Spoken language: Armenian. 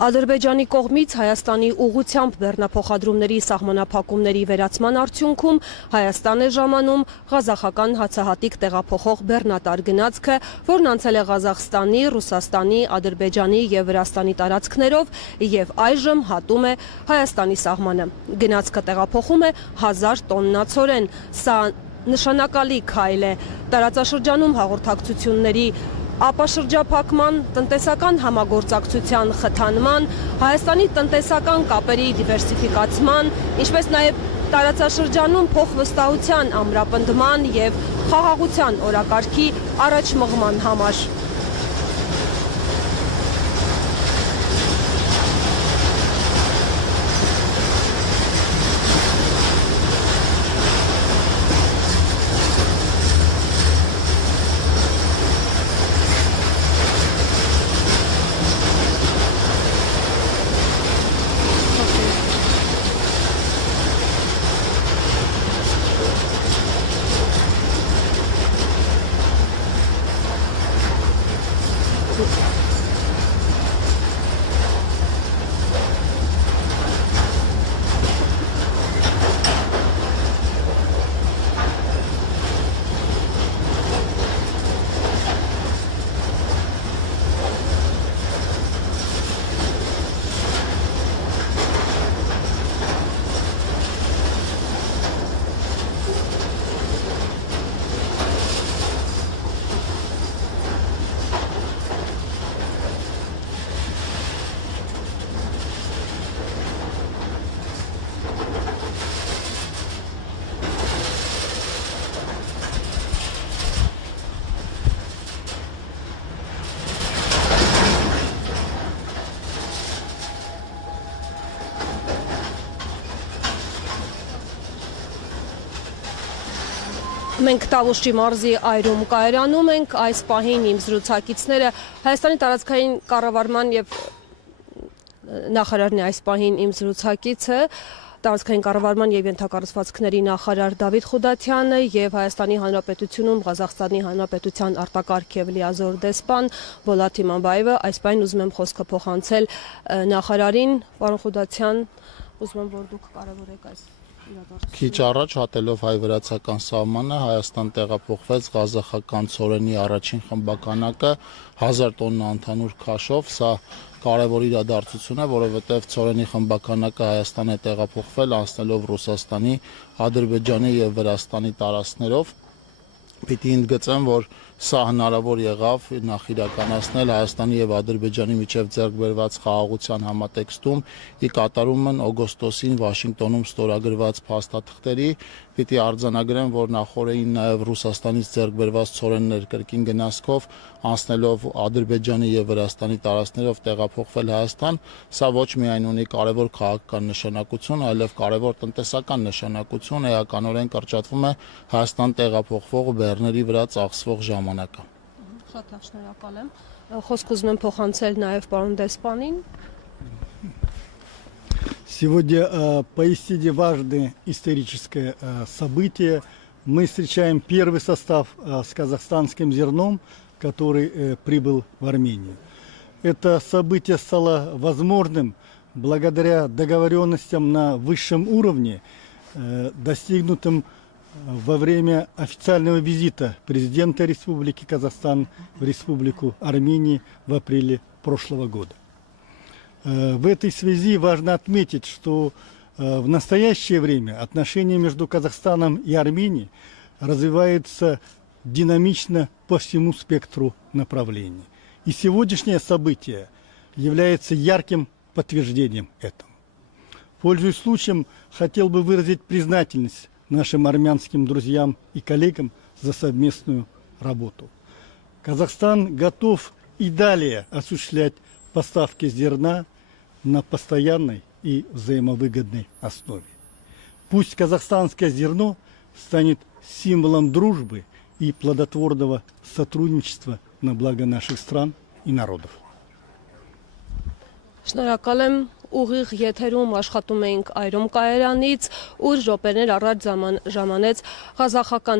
Ադրբեջանի կողմից Հայաստանի ուղղությամբ բեռնափոխադրումների սահմանափակումների վերացման արդյունքում Հայաստան է ժամանում ղազախական հացահատիկ տեղափոխող բեռնատար գնացքը, որն անցել է Ղազախստանի, Ռուսաստանի, Ադրբեջանի և Վրաստանի տարածքներով և այժմ հատում է Հայաստանի սահմանը։ Գնացքը տեղափոխում է 1000 տոննա ցորեն։ Սա նշանակալի քայլ է տարածաշրջանում հաղորդակցությունների ապաշրջափակման, տնտեսական համագործակցության խթանման, Հայաստանի տնտեսական կապերի դիվերսիֆիկացման, ինչպես նաև տարածաշրջանում փոխվստահության ամրապնդման և խաղաղության օրակարգի առաջ մղման համար։ Մենք Տավուշի մարզի այրում կայարանում ենք, այս պահին իմ զրուցակիցները Հայաստանի տարածքային կառավարման և նախարարն է այս պահին իմ զրուցակիցը, տարածքային կառավարման և ենթակառուցվածքների նախարար Դավիթ Խուդատյանը և Հայաստանի Հանրապետությունում Ղազախստանի Հանրապետության արտակարգ և լիազոր դեսպան Բոլաթ Իմանբայևը, այս պահին ուզում եմ խոսքը փոխանցել նախարարին, պարոն Խուդատյան, ուզում եմ, որ դուք կարևորեք այս Քիչ առաջ հատելով հայ-վրացական սահմանը Հայաստան տեղափոխվեց ղազախական ցորենի առաջին խմբականակը 1000 տոննա ընդհանուր քաշով, սա կարևոր իրադարձություն է, որովհետև ցորենի խմբականակը Հայաստան է տեղափոխվել անցնելով Ռուսաստանի, Ադրբեջանի և Վրաստանի տարածքներով։ Պիտի ընդգծեմ, որ սա հնարավոր եղավ նախ իրականացնել Հայաստանի և Ադրբեջանի միջև ձեռք բերված խաղաղության համատեքստում ի կատարումն օգոստոսին Վաշինգտոնում ստորագրված փաստաթղթերի, պիտի արձանագրեմ, որ նախորդին նաև Ռուսաստանից ձեռք բերված ցորեններ կրկին գնացքով անցնելով Ադրբեջանի և Վրաստանի տարածքներով տեղափոխվել Հայաստան, սա ոչ միայն ունի կարևոր քաղաքական նշանակություն, այլև կարևոր տնտեսական նշանակություն, էականորեն կրճատվում է Հայաստան տեղափոխվող բեռների վրա ծախսվող ժամանակը։ Շատ շնորհակալ եմ։ Խոսք ուզում եմ փոխանցել նաև պարոն դեսպանին։ Сегодня поистине важное историческое событие. Мы встречаем первый состав с казахстанским зерном, который прибыл в Армению. Это событие стало возможным благодаря договоренностям на высшем уровне, достигнутым во время официального визита президента Республики Казахстан в Республику Армению в апреле прошлого года. В этой связи важно отметить, что в настоящее время отношения между Казахстаном и Арменией развиваются динамично по всему спектру направлений. И сегодняшнее событие является ярким подтверждением этому. Пользуясь случаем, хотел бы выразить признательность нашим армянским друзьям и коллегам за совместную работу. Казахстан готов и далее осуществлять поставки зерна на постоянной и взаимовыгодной основе. Пусть казахстанское зерно станет символом дружбы и плодотворного сотрудничества на благо наших стран и народов. Շնորհակալ եմ, ուղիղ եթերում աշխատում էինք Այրոմ կայարանից, ուր րոպեներ առաջ ժամանեց ղազախական